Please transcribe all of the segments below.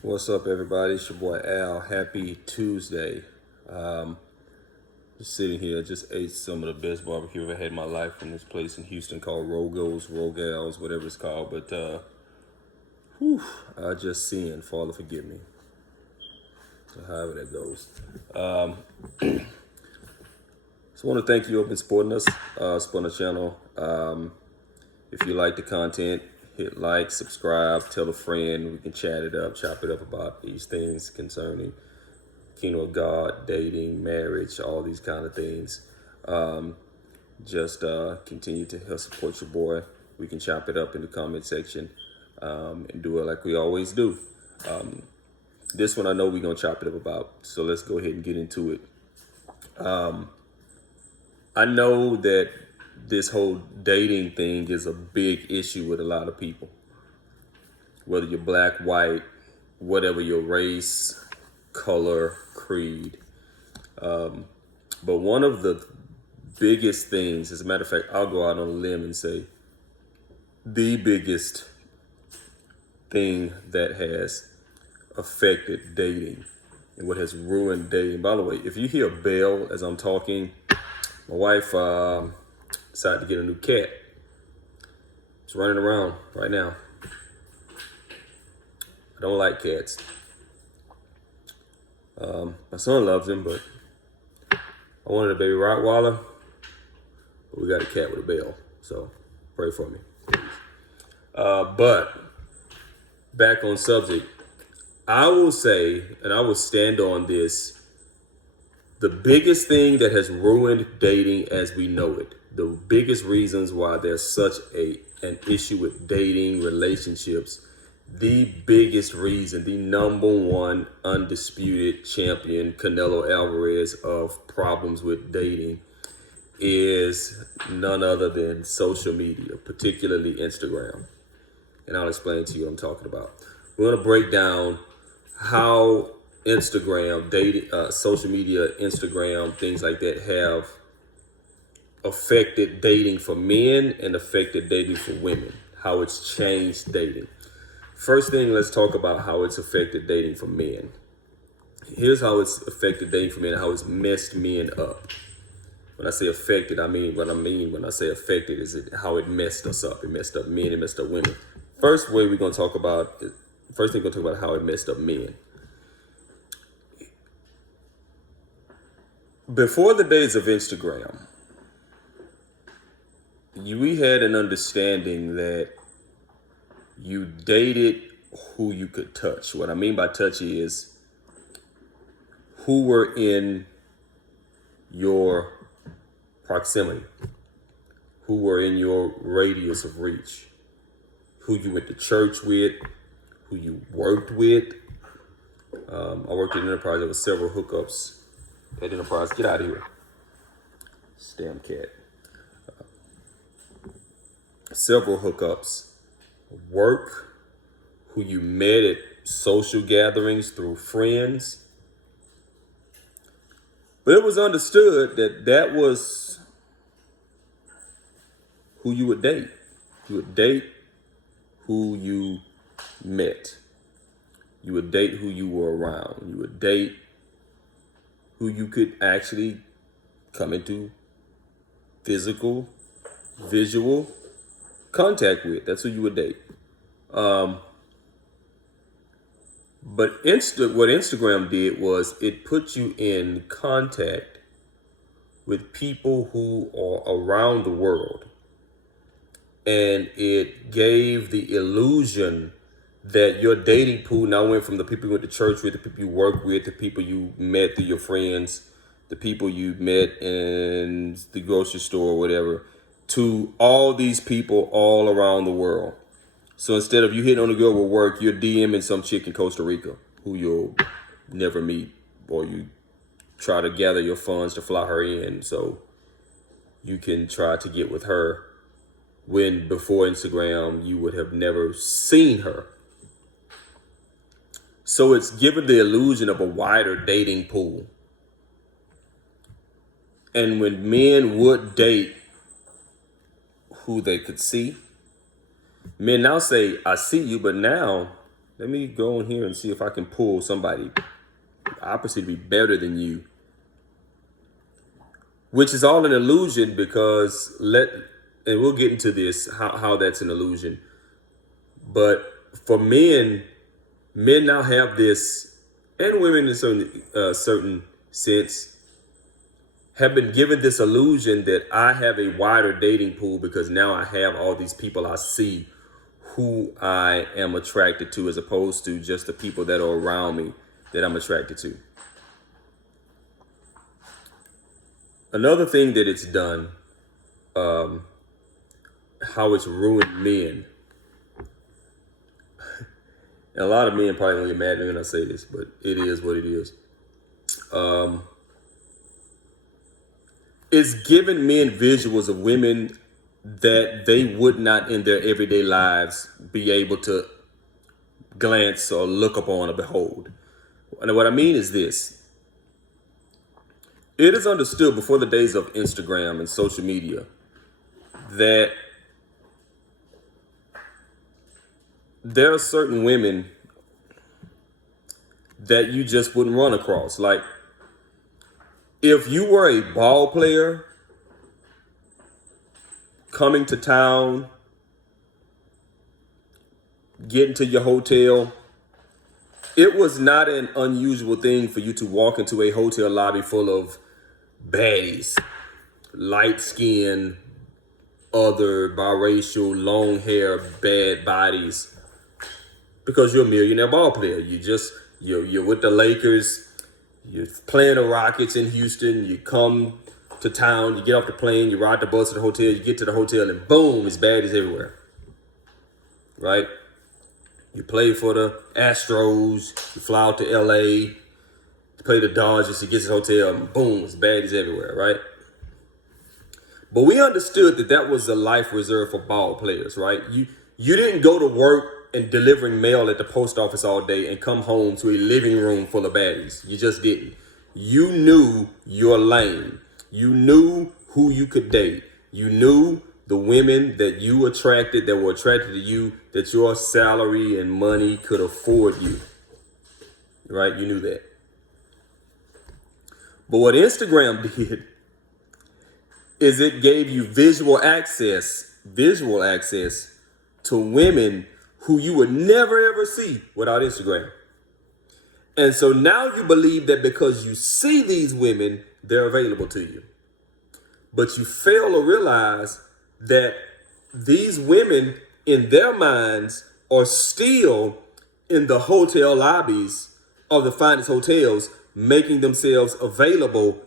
What's up, everybody? It's your boy Al. Happy Tuesday. Just sitting here, just ate some of the best barbecue I've ever had in my life from this place in Houston called Rogo's, Rogals, whatever it's called. But, I just sinned. Father, forgive me. So however that goes. So I want to thank you for supporting us, supporting the channel. If you like the content, hit like, subscribe, tell a friend. We can chat it up, chop it up about these things concerning Kingdom of God, dating, marriage, all these kind of things. Just continue to help support your boy. We can chop it up in the comment section and do it like we always do. This one I know we're going to chop it up about, so let's go ahead and get into it. I know that this whole dating thing is a big issue with a lot of people. Whether you're black, white, whatever your race, color, creed. But one of the biggest things, as a matter of fact, I'll go out on a limb and say the biggest thing that has affected dating and what has ruined dating. By the way, if you hear a bell as I'm talking, my wife decided to get a new cat. It's running around right now. I don't like cats. My son loves him, but I wanted a baby Rottweiler, but we got a cat with a bell. So pray for me, please. But back on subject, I will say, and I will stand on this, the biggest thing that has ruined dating as we know it, the biggest reasons why there's such an issue with dating, relationships, the biggest reason, the number one undisputed champion, Canelo Alvarez, of problems with dating is none other than social media, particularly Instagram. And I'll explain to you what I'm talking about. We're going to break down how Instagram, dating, social media, Instagram, things like that have affected dating for men and affected dating for women, how it's changed dating. First thing, let's talk about how it's affected dating for men. Here's how it's affected dating for men, how it's messed men up. When I say affected, I mean what I mean when I say affected is how it messed us up. It messed up men, it messed up women. First thing we're going to talk about how it messed up men. Before the days of Instagram, we had an understanding that you dated who you could touch. What I mean by touch is who were in your proximity, who were in your radius of reach, who you went to church with, who you worked with. I worked at Enterprise. There were several hookups at Enterprise. Get out of here. Damn cat. Several hookups. Work, who you met at social gatherings through friends. But it was understood that that was who you would date. You would date who you met. You would date who you were around. You would date who you could actually come into physical, visual contact with. That's who you would date. But what Instagram did was it put you in contact with people who are around the world. And it gave the illusion that your dating pool now went from the people you went to church with, the people you work with, the people you met through your friends, the people you met in the grocery store or whatever, to all these people all around the world. So instead of you hitting on a girl with work, you're DMing some chick in Costa Rica who you'll never meet, or you try to gather your funds to fly her in so you can try to get with her, when before Instagram you would have never seen her. So it's given the illusion of a wider dating pool. And when men would date who they could see, men now say, I see you, but now Let me go in here and see if I can pull somebody opposite to be better than you. Which is all an illusion because and we'll get into this, how that's an illusion. But for men now have this, and women in certain sense, have been given this illusion that I have a wider dating pool because now I have all these people I see who I am attracted to, as opposed to just the people that are around me that I'm attracted to. Another thing that it's done, how it's ruined men. And a lot of men probably gonna get mad at me when I say this, but it is what it is. It's given men visuals of women that they would not in their everyday lives be able to glance or look upon or behold. And what I mean is this. It is understood before the days of Instagram and social media that there are certain women that you just wouldn't run across. Like, if you were a ball player coming to town, getting to your hotel, it was not an unusual thing for you to walk into a hotel lobby full of baddies, light-skinned, other biracial, long hair, bad bodies, because you're a millionaire ball player. You're with the Lakers. You're playing the Rockets in Houston. You come to town. You get off the plane. You ride the bus to the hotel. You get to the hotel, and boom, it's baddies everywhere. Right? You play for the Astros. You fly out to LA. You play the Dodgers. You get to the hotel, and boom, it's baddies everywhere. Right? But we understood that was a life reserved for ball players. Right? You didn't go to work and delivering mail at the post office all day and come home to a living room full of baddies. You just didn't. You knew your lane. You knew who you could date. You knew the women that you attracted, that were attracted to you, that your salary and money could afford you. Right? You knew that. But what Instagram did is it gave you visual access to women who you would never ever see without Instagram. And so now you believe that because you see these women, they're available to you. But you fail to realize that these women in their minds are still in the hotel lobbies of the finest hotels, making themselves available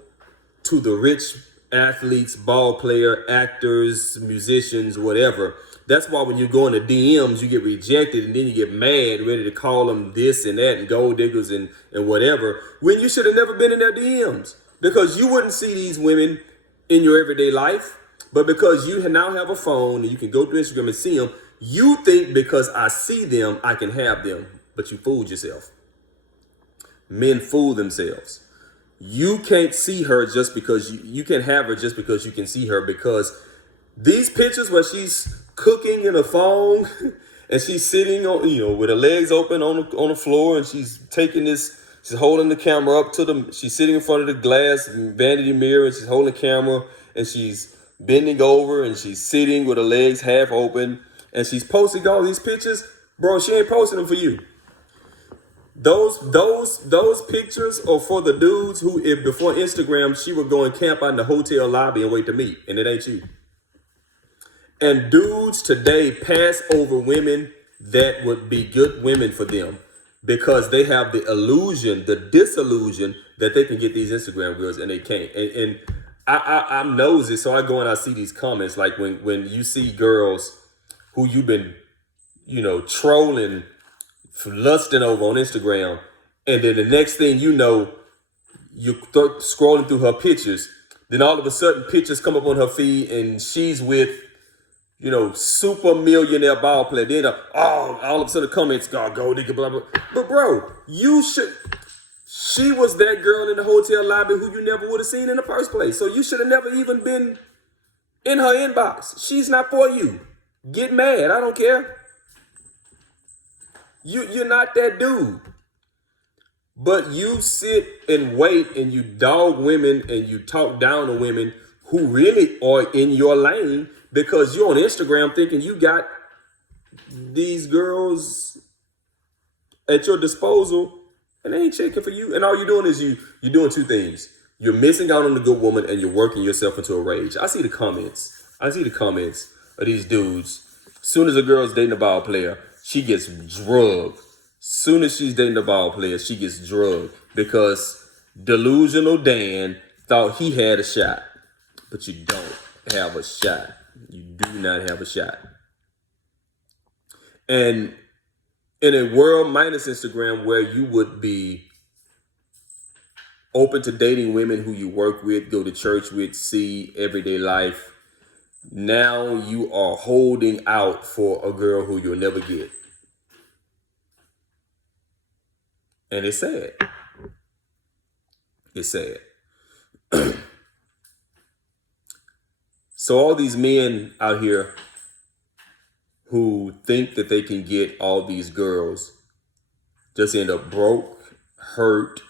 to the rich athletes, ball player, actors, musicians, whatever. That's why when you go into DMs, you get rejected and then you get mad, ready to call them this and that and gold diggers and whatever, when you should have never been in their DMs, because you wouldn't see these women in your everyday life. But because you now have a phone and you can go to Instagram and see them, you think because I see them, I can have them. But you fooled yourself. Men fool themselves. You can't see her just because you can have her just because you can see her, because these pictures where she's cooking in a thong and she's sitting on, with her legs open on the floor, and she's holding the camera up to she's sitting in front of the glass vanity mirror, and she's holding the camera, and she's bending over, and she's sitting with her legs half open, and she's posting all these pictures. Bro, she ain't posting them for you. Those pictures are for the dudes who, if before Instagram, she would go and camp out in the hotel lobby and wait to meet, and it ain't you. And dudes today pass over women that would be good women for them because they have the disillusion that they can get these Instagram girls and they can't. And I'm nosy, so I go and I see these comments, like when you see girls who you've been, trolling, lusting over on Instagram, and then the next thing you know, you're scrolling through her pictures, then all of a sudden pictures come up on her feed and she's with, super millionaire ball player. Then all of a sudden comments, God, gold digger, blah, blah. But bro, she was that girl in the hotel lobby who you never would have seen in the first place. So you should have never even been in her inbox. She's not for you. Get mad. I don't care. You're not that dude. But you sit and wait and you dog women and you talk down to women who really are in your lane because you're on Instagram thinking you got these girls at your disposal and they ain't checking for you. And all you're doing is you're doing two things. You're missing out on the good woman and you're working yourself into a rage. I see the comments of these dudes. Soon as a girl's dating a ball player, she gets drugged. Soon as she's dating a ball player, she gets drugged because delusional Dan thought he had a shot. But you don't have a shot. You do not have a shot. And in a world minus Instagram where you would be open to dating women who you work with, go to church with, see everyday life, now you are holding out for a girl who you'll never get. And it's sad. It's sad. So all these men out here who think that they can get all these girls just end up broke, hurt,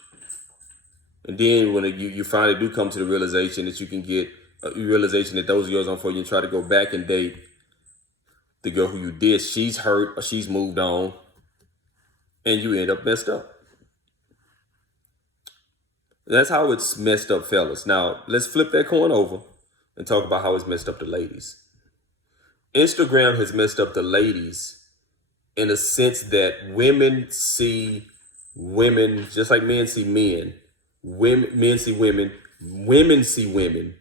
and then when you finally do come to the realization that you can get realization that those girls aren't for you and try to go back and date the girl who you did, she's hurt or she's moved on, and you end up messed up. That's how it's messed up, fellas. Now, let's flip that coin over and talk about how it's messed up the ladies. Instagram has messed up the ladies in a sense that women see women just like men see men. Men see women see women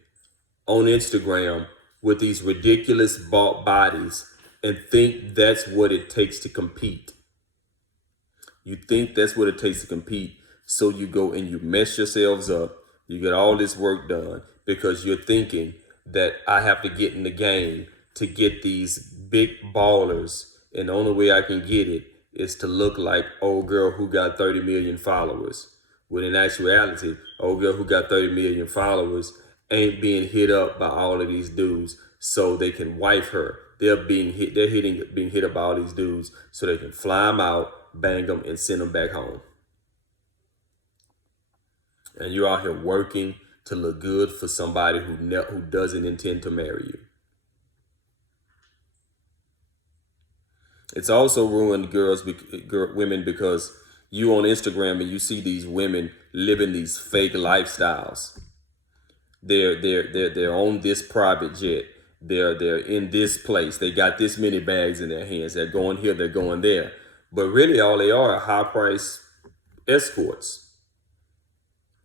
on Instagram with these ridiculous bodies and think that's what it takes to compete. You think that's what it takes to compete. So you go and you mess yourselves up. You get all this work done because you're thinking that I have to get in the game to get these big ballers. And the only way I can get it is to look like old girl who got 30 million followers. When in actuality, old girl who got 30 million followers ain't being hit up by all of these dudes so they can wife her. They're being hit up by all these dudes so they can fly them out, bang them, and send them back home. And you're out here working to look good for somebody who doesn't intend to marry you. It's also ruined women because you on Instagram and you see these women living these fake lifestyles. They're on this private jet. They're in this place. They got this many bags in their hands. They're going here. They're going there. But really, all they are high price escorts.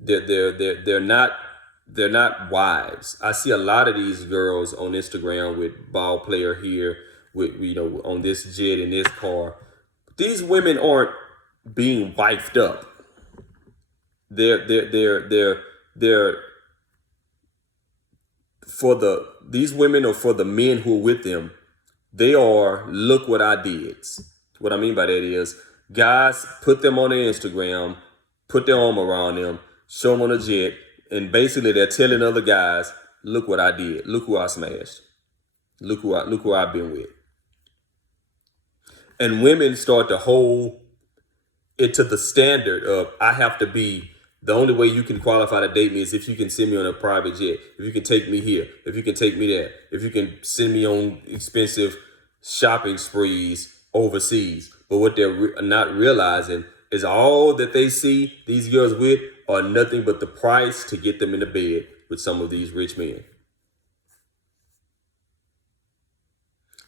They're not wives. I see a lot of these girls on Instagram with ball player here, with on this jet in this car. These women aren't being wifed up. They're these women are for the men who are with them. They are look what I did. What I mean by that is guys put them on their Instagram, put their arm around them, show them on a jet, and basically they're telling other guys, look what I did. Look who I smashed. Look who I've been with. And women start to hold it to the standard of I have to be, the only way you can qualify to date me is if you can send me on a private jet, if you can take me here, if you can take me there, if you can send me on expensive shopping sprees overseas. But what they're not realizing is all that they see these girls with are nothing but the price to get them in the bed with some of these rich men.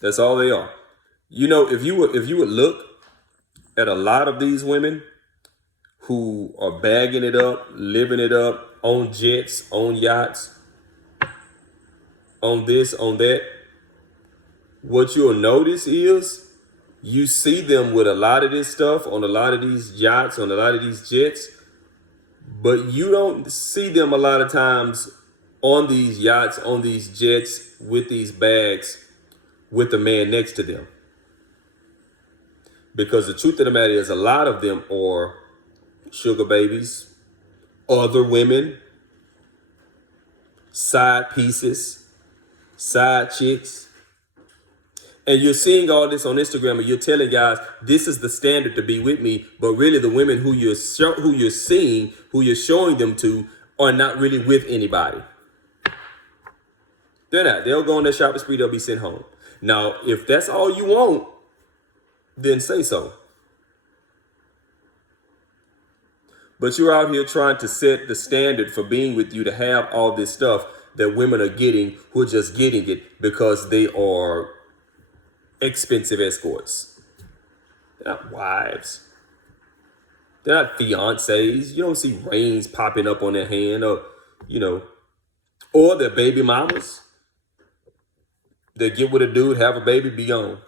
That's all they are. If you would look at a lot of these women who are bagging it up, living it up, on jets, on yachts, on this, on that, what you'll notice is you see them with a lot of this stuff on a lot of these yachts, on a lot of these jets, but you don't see them a lot of times on these yachts, on these jets, with these bags, with the man next to them. Because the truth of the matter is a lot of them are sugar babies, other women, side pieces, side chicks. And you're seeing all this on Instagram, and you're telling guys this is the standard to be with me, but really the women who you're seeing, who you're showing them to, are not really with anybody. They're not. They'll go on their shopping spree. They'll be sent home. Now, if that's all you want, then say so. But you're out here trying to set the standard for being with you to have all this stuff that women are getting, who are just getting it because they are expensive escorts. They're not wives. They're not fiancés. You don't see rings popping up on their hand, or, or their baby mamas. They get with a dude, have a baby, be gone.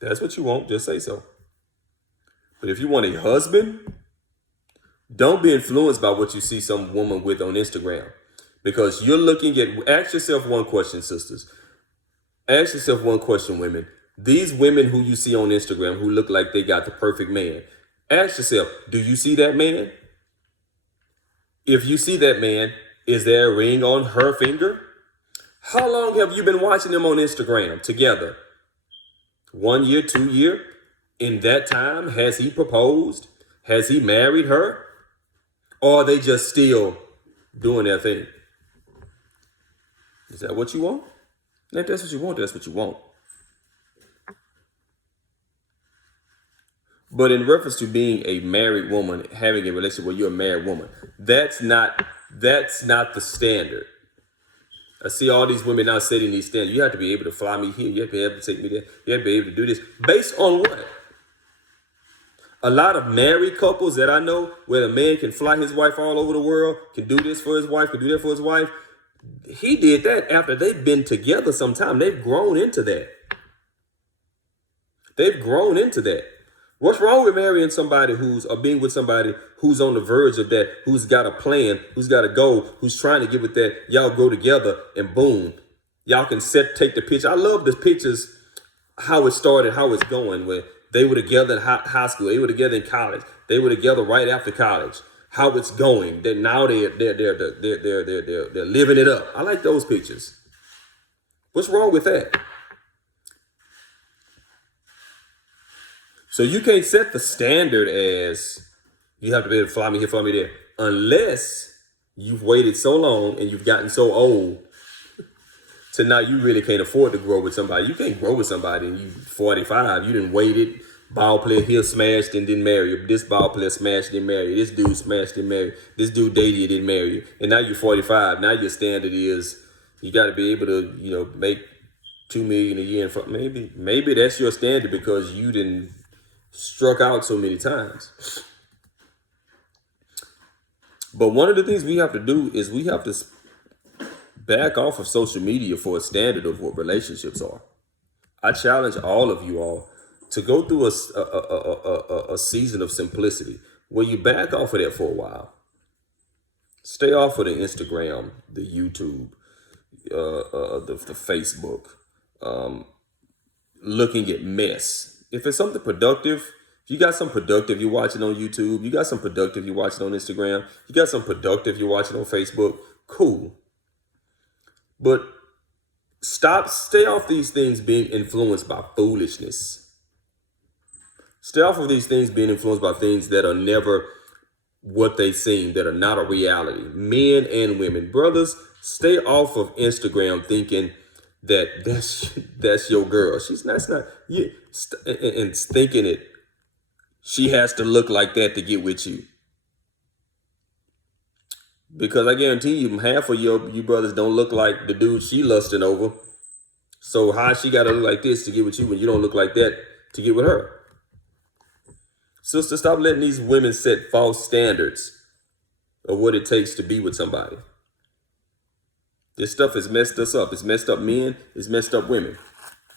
That's what you want, just say so. But if you want a husband, don't be influenced by what you see some woman with on Instagram. Because you're looking at, ask yourself one question, sisters. Ask yourself one question, women. These women who you see on Instagram who look like they got the perfect man, ask yourself, do you see that man? If you see that man, is there a ring on her finger? How long have you been watching them on Instagram together? 1 year, 2 years? In that time, has he proposed? Has he married her? Or are they just still doing their thing? Is that what you want? If that's what you want, that's what you want. But in reference to being a married woman, having a relationship where you're a married woman, that's not the standard. I see all these women now setting these standards. You have to be able to fly me here. You have to be able to take me there. You have to be able to do this. Based on what? A lot of married couples that I know, where the man can fly his wife all over the world, can do this for his wife, can do that for his wife. He did that after they've been together some time. They've grown into that. They've grown into that. What's wrong with marrying somebody or being with somebody who's on the verge of that, who's got a plan, who's got a goal, who's trying to get with that? Y'all go together and boom, y'all can take the picture. I love the pictures, how it started, how it's going, where they were together in high school, they were together in college, they were together right after college. How it's going. That now they're living it up. I like those pictures. What's wrong with that? So you can't set the standard as you have to be able to fly me here, fly me there, unless you've waited so long and you've gotten so old to now you really can't afford to grow with somebody. You can't grow with somebody and you 45. You didn't waited. Ball player here smashed and didn't marry you. This ball player smashed and married you. This dude smashed and married you. This dude dated you, didn't marry you. And now you're 45. Now your standard is you got to be able to, make $2 million a year. And maybe that's your standard because you didn't struck out so many times. But one of the things we have to do is we have to back off of social media for a standard of what relationships are. I challenge all of you all to go through a season of simplicity where you back off of that for a while. Stay off of the Instagram, the YouTube, the Facebook, looking at mess. If it's something productive, if you got some productive you're watching on YouTube, you got some productive you're watching on Instagram, you got some productive you're watching on Facebook, cool. But stay off these things being influenced by foolishness. Stay off of these things being influenced by things that are never what they seem, that are not a reality. Men and women. Brothers, stay off of Instagram thinking that that's your girl. That's not you, and thinking it. She has to look like that to get with you. Because I guarantee you, half of you brothers don't look like the dude she lusting over. So how she got to look like this to get with you when you don't look like that to get with her? Sister, stop letting these women set false standards of what it takes to be with somebody. This stuff has messed us up. It's messed up men. It's messed up women.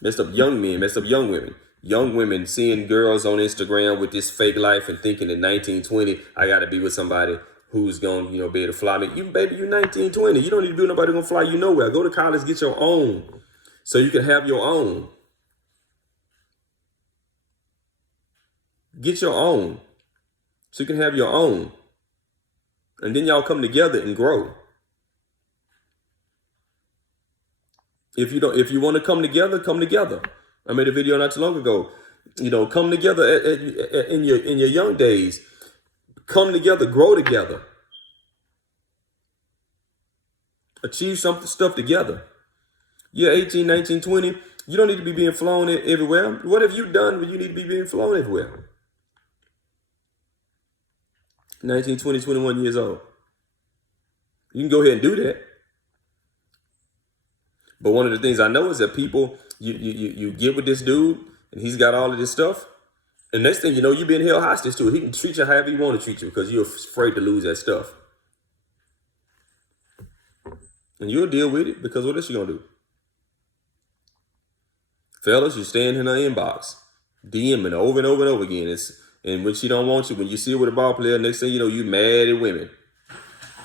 Messed up young men. Messed up young women. Young women seeing girls on Instagram with this fake life and thinking in 1920, I got to be with somebody who's going to, be able to fly me. You 1920. You don't need to be nobody going to fly you nowhere. Go to college, get your own so you can have your own. Get your own so you can have your own. And then y'all come together and grow. If you want to come together, come together. I made a video not too long ago. You know, come together in your young days. Come together, grow together. Achieve stuff together. You're 18, 19, 20. You don't need to be being flown everywhere. What have you done when you need to be being flown everywhere? 19, 20, 21 years old. You can go ahead and do that. But one of the things I know is that people, you get with this dude and he's got all of this stuff. And next thing you know, you're being held hostage to it. He can treat you however he want to treat you because you're afraid to lose that stuff. And you'll deal with it because what else you gonna do? Fellas, you staying in her inbox, DMing over and over and over again. And when she don't want you, when you see her with a ball player, next thing you know, you mad at women.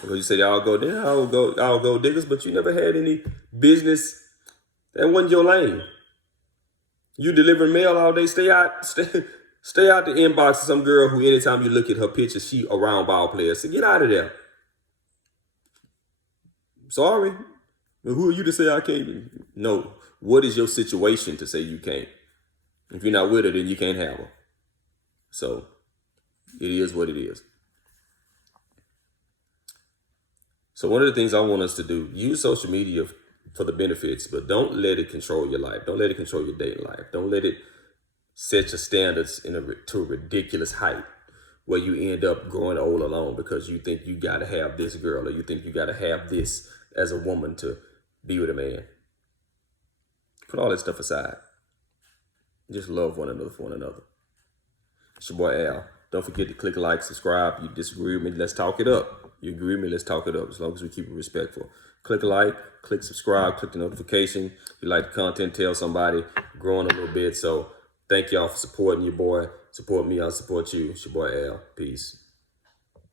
Because you said, I'll go there, I'll go diggers, but you never had any business. That wasn't your lane. You delivering mail all day, stay out the inbox of some girl who anytime you look at her picture, she around ball players. So get out of there. Sorry. But who are you to say I can't? No. What is your situation to say you can't? If you're not with her, then you can't have her. So it is what it is. So one of the things I want us to do, use social media for the benefits, but don't let it control your life. Don't let it control your dating life. Don't let it set your standards to a ridiculous height where you end up growing old alone because you think you got to have this girl or you think you got to have this as a woman to be with a man. Put all that stuff aside. Just love one another for one another. It's your boy Al. Don't forget to click like, subscribe. You disagree with me, let's talk it up. You agree with me, let's talk it up. As long as we keep it respectful. Click like, click subscribe, click the notification. If you like the content, tell somebody. Growing a little bit. So thank y'all for supporting your boy. Support me, I'll support you. It's your boy Al. Peace.